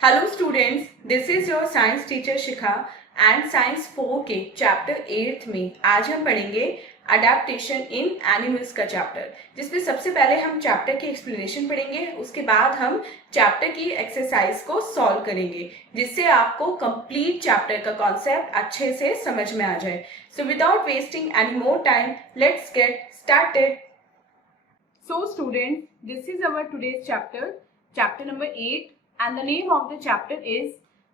Hello students, this is your science teacher Shikha and science 4 के chapter 8 में आज हम पढ़ेंगे अडेप्टेशन इन एनिमल्स का चैप्टर, जिसमें सबसे पहले हम चैप्टर की एक्सप्लेनेशन पढ़ेंगे। उसके बाद हम चैप्टर की एक्सरसाइज को सॉल्व करेंगे, जिससे आपको कंप्लीट चैप्टर का कॉन्सेप्ट अच्छे से समझ में आ जाए। So without wasting any more time, let's get started. So students, this is our today's chapter number 8 and the name of the chapter is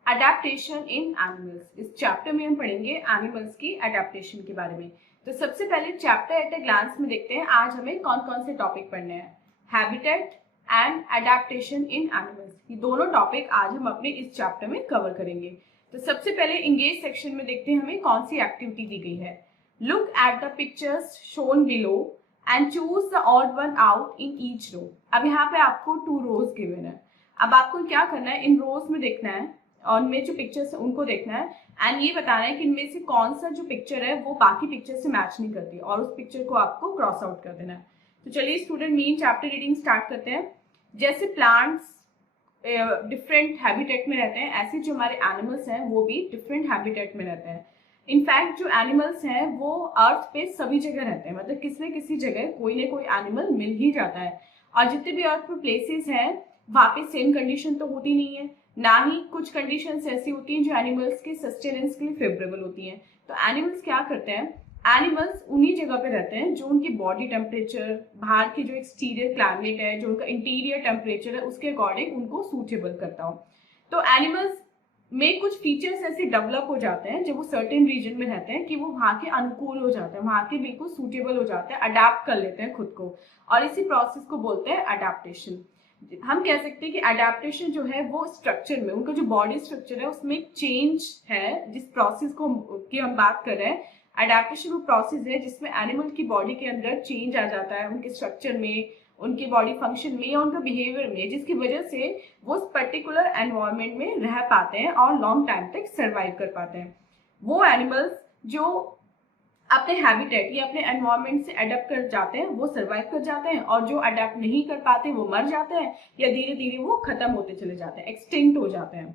adaptation in animals। इस चैप्टर में हम पढ़ेंगे एनिमल्स की अडेप्टेशन के बारे में। तो सबसे पहले चैप्टर एट अ ग्लांस में देखते हैं आज हमें कौन कौन से टॉपिक पढ़ने हैं। Habitat and adaptation in animals, ये दोनों टॉपिक आज हम अपने इस चैप्टर में कवर करेंगे। तो सबसे पहले इंगेज सेक्शन में देखते हैं हमें कौन सी एक्टिविटी दी गई है। Look at the pictures shown below and choose the odd one out in each row. अब यहाँ पे आपको 2 रोज गिवन है। अब आपको क्या करना है, इन रोज में देखना है और उनमें जो पिक्चर्स है उनको देखना है एंड ये बताना है कि इनमें से कौन सा जो पिक्चर है वो बाकी पिक्चर से मैच नहीं करती और उस पिक्चर को आपको क्रॉस आउट कर देना है। तो चलिए student, main chapter reading start करते हैं। जैसे प्लांट्स डिफरेंट हैबिटेट में रहते हैं, ऐसे जो हमारे एनिमल्स हैं वो भी डिफरेंट हैबिटेट में रहते हैं। इनफैक्ट जो एनिमल्स हैं वो अर्थ पे सभी जगह रहते हैं, मतलब किसी न किसी जगह कोई ना कोई एनिमल मिल ही जाता है। और जितने भी अर्थ पे प्लेसेस हैं वहाँ पे सेम कंडीशन तो होती नहीं है, ना ही कुछ कंडीशंस ऐसी होती हैं जो एनिमल्स के सस्टेनेंस के लिए फेवरेबल होती हैं। तो एनिमल्स क्या करते हैं, एनिमल्स उन्हीं जगह पे रहते हैं जो उनकी बॉडी टेम्परेचर, बाहर की जो एक्सटीरियर क्लाइमेट है, जो उनका इंटीरियर टेम्परेचर है, उसके अकॉर्डिंग उनको सूटेबल करता हो। तो एनिमल्स में कुछ फीचर्स ऐसे डेवलप हो जाते हैं जब वो सर्टेन रीजन में रहते हैं कि वो वहाँ के अनुकूल हो जाते हैं, वहाँ के बिल्कुल सूटेबल हो जाते हैं, अडेप्ट कर लेते हैं खुद को, और इसी प्रोसेस को बोलते हैं अडेप्टेशन। हम कह सकते हैं कि अडेप्टेशन जो है वो स्ट्रक्चर में, उनका जो बॉडी स्ट्रक्चर है उसमें चेंज है। जिस प्रोसेस को की हम बात कर रहे हैं, अडेप्टेशन वो प्रोसेस है जिसमें एनिमल की बॉडी के अंदर चेंज आ जाता है, उनके स्ट्रक्चर में, उनके बॉडी फंक्शन में या उनका बिहेवियर में, जिसकी वजह से वो उस पर्टिकुलर एनवायरमेंट में रह पाते हैं और लॉन्ग टाइम तक सर्वाइव कर पाते हैं। वो एनिमल्स जो अपने हैबिटेट या अपने एनवायरनमेंट से अडेप्ट कर जाते हैं वो सर्वाइव कर जाते हैं, और जो अडेप्ट नहीं कर पाते वो मर जाते हैं या धीरे धीरे वो खत्म होते चले जाते हैं, एक्सटिंक्ट हो जाते हैं।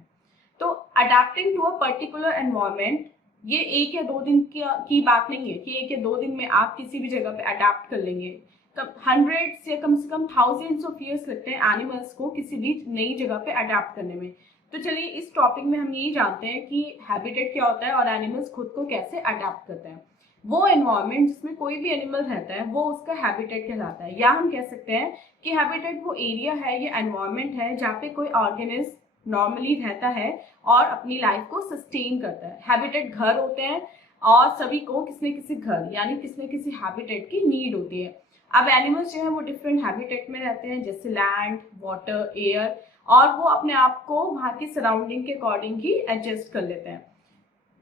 तो adapting to a particular environment ये 1 या 2 दिन की बात नहीं है कि 1 या 2 दिन में आप किसी भी जगह पे अडेप्ट कर लेंगे। तब हंड्रेड्स या कम से कम थाउजेंड्स ऑफ ईयर्स लगते हैं एनिमल्स को किसी भी नई जगह पे अडेप्ट करने में। तो चलिए इस टॉपिक में हम यही जानते हैं कि हैबिटेट क्या होता है और एनिमल्स खुद को कैसे अडेप्ट करते हैं। वो एनवायरनमेंट जिसमें कोई भी एनिमल रहता है वो उसका हैबिटेट कहलाता है, या हम कह सकते हैं कि हैबिटेट वो एरिया है या एनवायरनमेंट है जहाँ पे कोई ऑर्गेनिज्म नॉर्मली रहता है और अपनी लाइफ को सस्टेन करता है। हैबिटेट घर होते हैं और सभी को किसी न किसी घर यानी किसी न किसी हैबिटेट की नीड होती है। अब एनिमल्स जो है वो डिफरेंट हैबिटेट में रहते हैं, जैसे लैंड, वाटर, एयर, और वो अपने आप को वहाँ की सराउंडिंग के अकॉर्डिंग ही एडजस्ट कर लेते हैं।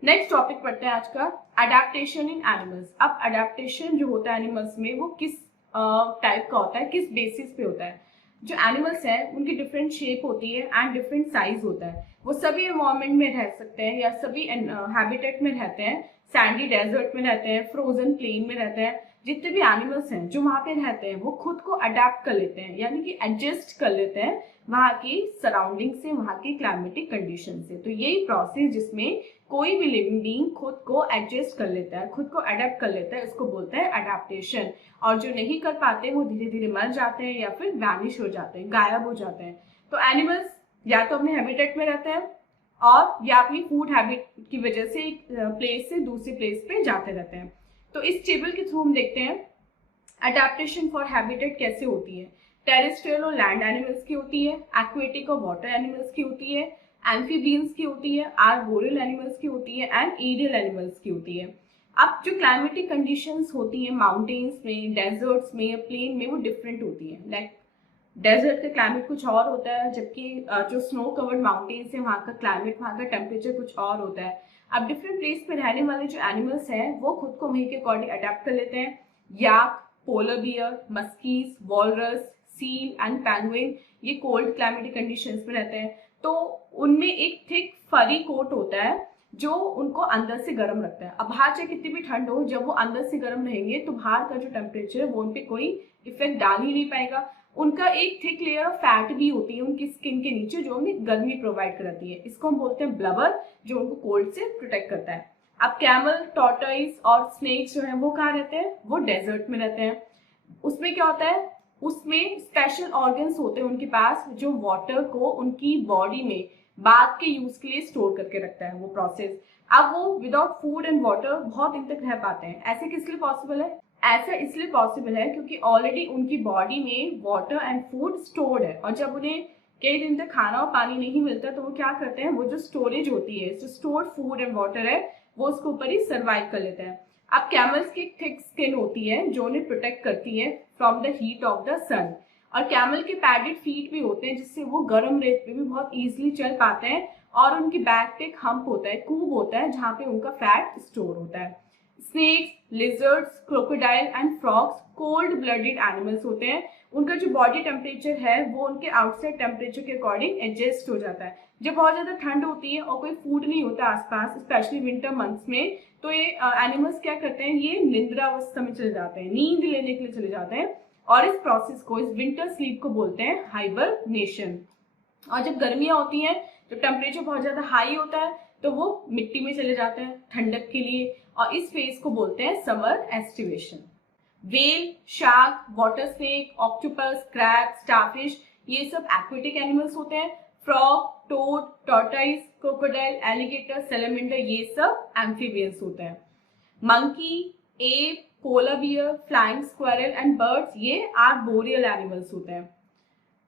नेक्स्ट टॉपिक पढ़ते हैं आज का, अडेप्टेशन इन एनिमल्स। अब अडेप्टेशन जो होता है एनिमल्स में वो किस टाइप का होता है, किस बेसिस पे होता है। जो एनिमल्स हैं उनकी डिफरेंट शेप होती है एंड डिफरेंट साइज होता है। वो सभी एनवायरनमेंट में रह सकते हैं या सभी हैबिटेट में रहते हैं, सैंडी डेजर्ट में रहते हैं, फ्रोजन प्लेन में रहते हैं। जितने भी एनिमल्स हैं जो वहाँ पे रहते हैं वो खुद को अडेप्ट कर लेते हैं, यानी कि एडजस्ट कर लेते हैं वहाँ की सराउंडिंग से, वहाँ की क्लाइमेटिक कंडीशन से। तो यही प्रोसेस जिसमें कोई भी लिविंग बीइंग खुद को एडजस्ट कर लेता है, खुद को अडेप्ट कर लेता है, उसको बोलते हैं अडेप्टेशन। और जो नहीं कर पाते वो धीरे धीरे मर जाते हैं या फिर वैनिश हो जाते हैं, गायब हो जाते हैं। तो एनिमल्स या तो अपने हैबिटेट में रहते हैं और या अपनी फूड हैबिट की वजह से एक प्लेस से दूसरी प्लेस पे जाते रहते हैं। तो इस टेबल के थ्रू हम देखते हैं अडेप्टेशन फॉर हैबिटेट कैसे होती है। टेरेस्ट्रियल और लैंड एनिमल्स की होती है, एक्वेटिक और वाटर एनिमल्स की होती है, एम्फीबियंस की होती है, आर्बोरियल एनिमल्स की होती है एंड एरियल एनिमल्स की होती है। अब जो क्लाइमेटिक कंडीशंस होती हैं माउंटेन्स में, डेजर्ट्स में या प्लेन में, वो डिफरेंट होती है। लाइक डेजर्ट का क्लाइमेट कुछ और होता है, जबकि जो स्नो कवर्ड माउंटेन्स है वहाँ का क्लाइमेट, वहाँ का टेम्परेचर कुछ और होता है। अब डिफरेंट प्लेस पे रहने वाले जो एनिमल्स हैं वो खुद को वहीं के अकॉर्डिंग अडेप्ट कर लेते हैं। Yak, polar bear, muskies, walrus, seal and penguin ये कोल्ड क्लाइमेटिक कंडीशंस में रहते हैं। तो उनमें एक थिक फरी कोट होता है जो उनको अंदर से गर्म रखता है। अब बाहर चाहे कितनी भी ठंड हो, जब वो अंदर से गर्म रहेंगे तो बाहर का जो टेम्परेचर है वो उन पे कोई इफेक्ट डाल ही नहीं पाएगा। उनका एक थिक लेयर ऑफ फैट भी होती है उनकी स्किन के नीचे जो उन्हें गर्मी प्रोवाइड कराती है। इसको हम बोलते हैं ब्लबर, जो उनको कोल्ड से प्रोटेक्ट करता है। अब कैमल, टॉर्टोइस और स्नेक्स जो है वो कहाँ रहते हैं? वो डेजर्ट में रहते हैं। उसमें क्या होता है? उसमें स्पेशल ऑर्गन्स होते हैं उनके पास जो वाटर को उनकी बॉडी में बाद के यूज के लिए स्टोर करके रखता है वो प्रोसेस। अब वो विदाउट फूड एंड वाटर बहुत दिन तक रह पाते हैं। ऐसे किस लिए पॉसिबल है? ऐसा इसलिए पॉसिबल है क्योंकि ऑलरेडी उनकी बॉडी में वाटर एंड फूड स्टोर्ड है, और जब उन्हें कई दिन तक खाना और पानी नहीं मिलता तो वो क्या करते हैं? वो जो स्टोरेज होती है, जो स्टोर्ड फूड एंड वाटर है, वो उसके ऊपर ही सर्वाइव कर लेते हैं। अब कैमल्स की थिक स्किन होती है जो उन्हें प्रोटेक्ट करती है from the heat of the sun, और कैमल के पैडेड फीट भी होते हैं जिससे वो गर्म रेत पे भी बहुत इजीली चल पाते हैं, और उनकी बैक पे एक हम्प होता है, कूब होता है, जहाँ पे उनका फैट स्टोर होता है। Snakes, lizards, crocodile and frogs cold blooded animals होते हैं। उनका जो बॉडी टेम्परेचर है वो उनके आउटसाइड टेम्परेचर के अकॉर्डिंग एडजस्ट हो जाता है। जब बहुत ज्यादा ठंड होती है और कोई फूड नहीं होता आसपास, स्पेशली विंटर मंथ्स में, तो ये एनिमल्स क्या करते हैं? ये निद्रावस्था में चले जाते हैं, नींद लेने के लिए चले जाते हैं, और इस प्रोसेस को, इस विंटर स्लीप को बोलते हैं हाइबरनेशन। और जब गर्मियां होती हैं, जब टेम्परेचर बहुत ज्यादा हाई होता है, तो वो मिट्टी में चले जाते हैं ठंडक के लिए, और इस फेज को बोलते हैं summer aestivation. Whale, shark, water snake, octopus, crab, starfish, ये सब एक्वेटिक एनिमल्स होते हैं। Frog, toad, tortoise, crocodile, alligator, salamander, ये सब एम्फीबियंस होते हैं। Monkey, ape, polar bear, flying squirrel and birds, ये आर्बोरियल एनिमल्स होते हैं।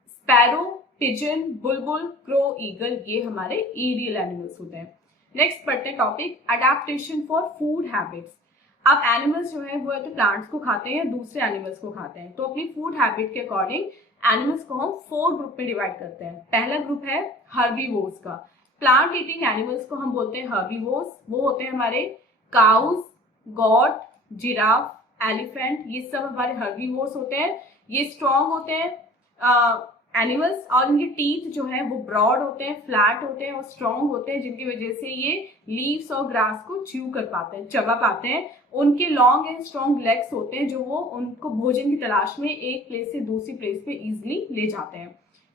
स्पैरो, पिजन, बुलबुल, क्रो, ईगल, ये हमारे एरियल एनिमल्स होते हैं। नेक्स्ट पढ़ते हैं topic adaptation for food habits. अब एनिमल्स जो है वो या तो प्लांट्स को खाते हैं या दूसरे एनिमल्स को खाते हैं, तो अपनी फूड हैबिट के अकॉर्डिंग एनिमल्स को हम 4 ग्रुप में डिवाइड करते हैं। पहला ग्रुप है हर्बीवोर्स का। प्लांट ईटिंग एनिमल्स को हम बोलते हैं हर्बीवोर्स। वो होते हैं हमारे काउज, गॉट, जिराफ, एलिफेंट, ये सब हमारे हर्बीवोर्स होते हैं। ये स्ट्रॉन्ग होते हैं एनिमल्स, और इनके टीथ जो है वो ब्रॉड होते हैं, फ्लैट होते हैं और स्ट्रॉन्ग होते हैं, जिनकी वजह से ये लीव्स और ग्रास को च्यू कर पाते हैं, चबा पाते हैं। उनके लॉन्ग एंड स्ट्रॉन्ग लेग्स होते हैं जो वो उनको भोजन की तलाश में एक प्लेस से दूसरी प्लेस पे इजिली ले जाते हैं।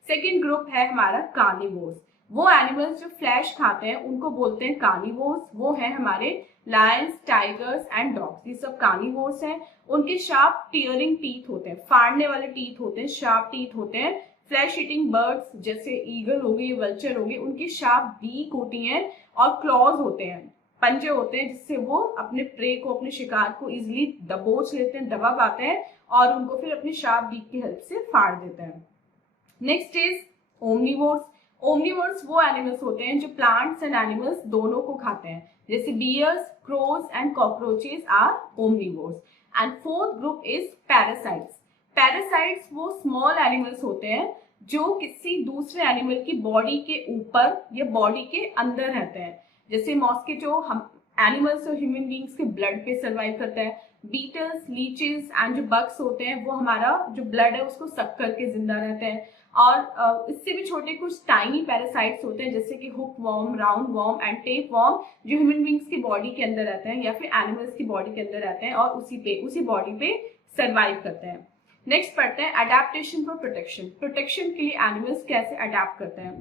सेकेंड ग्रुप है हमारा कार्निवोर्स। वो एनिमल्स जो फ्लैश खाते हैं उनको बोलते हैं कार्निवोर्स। वो है हमारे लायंस, टाइगर्स एंड डॉग्स, ये सब कार्निवोर्स हैं। उनके शार्प टीयरिंग टीथ होते हैं, फाड़ने वाले टीथ होते हैं, शार्प टीथ होते हैं। फ्लैश ईटिंग बर्ड्स जैसे ईगल हो गई, वल्चर हो गई, उनकी शार्प बीक होती हैं और क्लॉज होते हैं, पंजे होते हैं, जिससे वो अपने प्रे को, अपने शिकार को इजिली दबोच लेते हैं, दबा पाते हैं, और उनको फिर अपनी शार्प बीक की हेल्प से फाड़ देते हैं। Next is omnivores. ओमनिवोर्स वो एनिमल्स होते हैं जो प्लांट्स एंड एनिमल्स दोनों को खाते हैं, जैसे bears, crows and cockroaches are omnivores. And fourth group is parasites. Parasites वो स्मॉल एनिमल्स होते हैं जो किसी दूसरे एनिमल की बॉडी के ऊपर या बॉडी के अंदर रहते हैं, जैसे मॉस्किटो हम एनिमल्स और ह्यूमन बींग्स के ब्लड पे सर्वाइव करता है। बीटल्स, लीचेस एंड जो बग्स होते हैं वो हमारा जो ब्लड है उसको सक करके जिंदा रहते हैं। और इससे भी छोटे कुछ टाइनी पैरासाइट्स होते हैं जैसे कि hook warm, round warm and tape warm, जो ह्यूमन बींग्स की बॉडी के अंदर रहते हैं या फिर एनिमल्स की बॉडी के अंदर रहते हैं और उसी बॉडी पे सर्वाइव करते हैं। नेक्स्ट पढ़ते हैं अडेप्टेशन फॉर प्रोटेक्शन। प्रोटेक्शन के लिए एनिमल्स कैसे अडेप्ट करते हैं।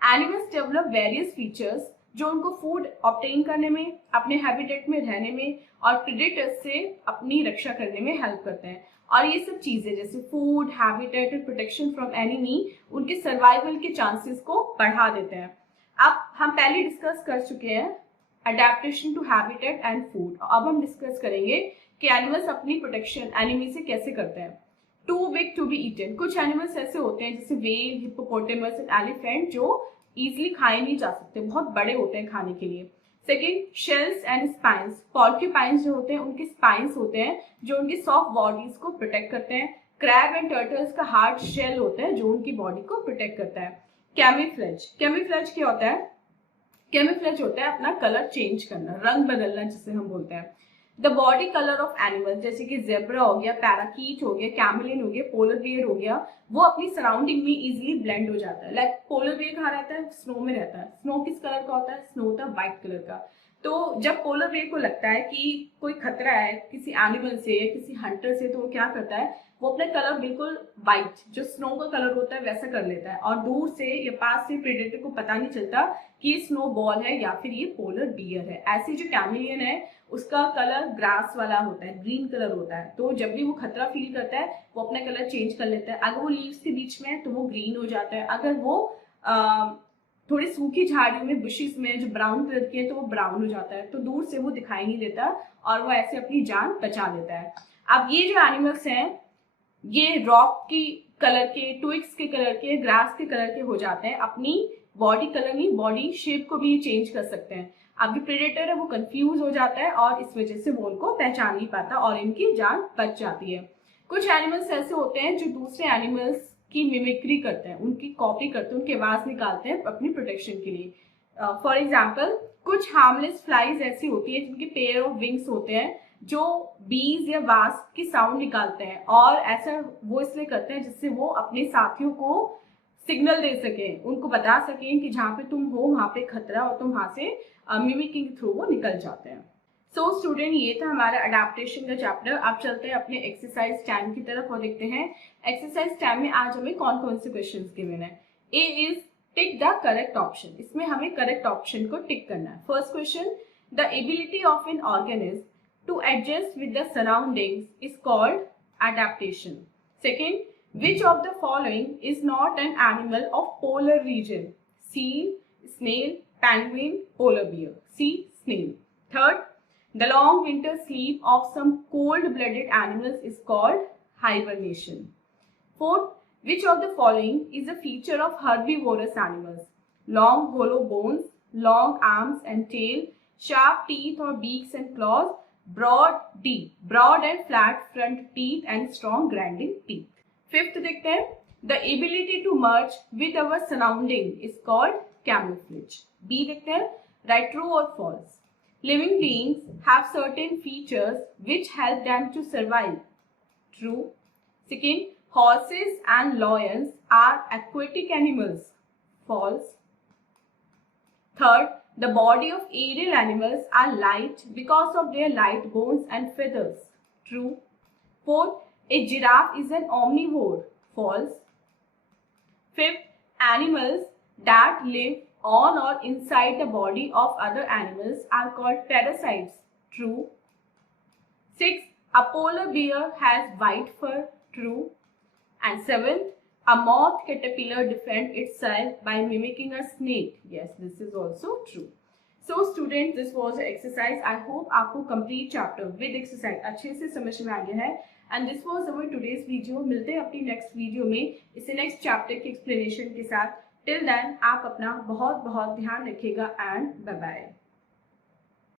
एनिमल्स डेवलप वेरियस फीचर्स जो उनको फूड ऑब्टेन करने में, अपने हैबिटेट में रहने में और प्रेडेटर्स से अपनी रक्षा करने में हेल्प करते हैं। और ये सब चीजें जैसे फूड, हैबिटेट और प्रोटेक्शन फ्रॉम एनिमी उनके सर्वाइवल के चांसेस को बढ़ा देते हैं। अब हम पहले डिस्कस कर चुके हैं adaptation to habitat and food. अब हम डिस्कस करेंगे कि एनिमल्स अपनी प्रोटेक्शन एनिमी से कैसे करते हैं। Too big to be eaten. कुछ एनिमल्स ऐसे होते हैं जैसे व्हेल, हिप्पोपोटेमस एंड एलिफेंट जो इजिली खाए नहीं जा सकते, बहुत बड़े होते हैं खाने के लिए। Second, shells and spines. Porcupines जो होते हैं उनके स्पाइंस होते हैं जो उनकी सॉफ्ट बॉडीज को प्रोटेक्ट करते हैं। क्रैब एंड टर्टल्स का हार्ड शेल होता है जो उनकी बॉडी को प्रोटेक्ट करता है। कैमोफ्लेज। कैमोफ्लेज क्या होता है? कैमोफ्लेज होता है अपना कलर चेंज करना, रंग बदलना जिसे हम बोलते हैं। The body colour of animals जैसे कि जेब्रा हो गया, पैराकीट हो गया, कैमलिन हो गया, पोलर बियर हो गया, वो अपनी सराउंडिंग में इजिली ब्लेंड हो जाता है। लाइक पोलर बियर कहाँ रहता है? स्नो में रहता है। स्नो किस कलर का होता है? स्नो होता है व्हाइट कलर का। तो जब पोलर बेयर को लगता है कि कोई खतरा है किसी एनिमल से या किसी हंटर से, तो वो क्या करता है, वो अपना कलर बिल्कुल वाइट, जो स्नो का कलर होता है वैसा कर लेता है, और दूर से या पास से प्रेडेटर को पता नहीं चलता कि ये स्नो बॉल है या फिर ये पोलर बियर है। ऐसे जो कैमेलियन है उसका कलर ग्रास वाला होता है, ग्रीन कलर होता है, तो जब भी वो खतरा फील करता है वो अपना कलर चेंज कर लेता है। अगर वो लीव्स के बीच में है तो वो ग्रीन हो जाता है, अगर वो थोड़ी सूखी झाड़ियों में, बुशेस में जो ब्राउन कलर की है तो वो ब्राउन हो जाता है, तो दूर से वो दिखाई नहीं देता और वो ऐसे अपनी जान बचा लेता है। अब ये जो एनिमल्स हैं ये रॉक की कलर के, ट्विग्स के कलर के, ग्रास के कलर के हो जाते हैं, अपनी बॉडी कलर नहीं बॉडी शेप को भी चेंज कर सकते हैं। अब जो प्रेडेटर है वो कंफ्यूज हो जाता है और इस वजह से वो उनको पहचान नहीं पाता और इनकी जान बच जाती है। कुछ एनिमल्स ऐसे होते हैं जो दूसरे एनिमल्स की मिमिक्री करते हैं, उनकी कॉपी करते हैं, उनकी आवाज निकालते हैं अपनी प्रोटेक्शन के लिए। फॉर एग्जाम्पल कुछ हार्मलेस फ्लाइज ऐसी होती है जिनके पेयर ऑफ विंग्स होते हैं जो बीज या वास्प की साउंड निकालते हैं, और ऐसा वो इसलिए करते हैं जिससे वो अपने साथियों को सिग्नल दे सकें, उनको बता सकें कि जहाँ पे तुम हो वहाँ पे खतरा, और तुम वहाँ से मिमिकिंग के थ्रू वो निकल जाते हैं। सो स्टूडेंट, ये था हमारा अडेप्टेशन का चैप्टर। अब चलते हैं अपने एक्सरसाइज 10 की तरफ और देखते हैं एक्सरसाइज 10 में आज हमें कौन कौन से क्वेश्चंस गिवन है। A is tick the correct option, इसमें हमें करेक्ट ऑप्शन को टिक करना है। First question, the ability of an organism to adjust with the surroundings is called adaptation. Second, which of the following is not an animal of polar region? Seal, snail, penguin, polar bear. C, snail. Third, the long winter sleep of some cold-blooded animals is called hibernation. Fourth, which of the following is a feature of herbivorous animals? Long hollow bones, long arms and tail, sharp teeth or beaks and claws, broad and flat front teeth and strong grinding teeth. Fifth देखते हैं, the ability to merge with our surrounding is called camouflage. B देखते हैं, right, true or false? Living beings have certain features which help them to survive. True. Second, horses and lions are aquatic animals. False. Third, the body of aerial animals are light because of their light bones and feathers. True. Fourth, a giraffe is an omnivore. False. Fifth, animals that live on or inside the body of other animals are called parasites. True. Sixth, a polar bear has white fur. True. And seventh, a moth caterpillar defends itself by mimicking a snake. Yes, this is also true. So students, this was an exercise. I hope आपको complete chapter with exercise अच्छे से समझ में आ गया है. And this was our today's video. मिलते हैं अपनी next video में इसे next chapter की explanation के साथ. Till then, आप अपना बहुत बहुत ध्यान रखिएगा and bye bye.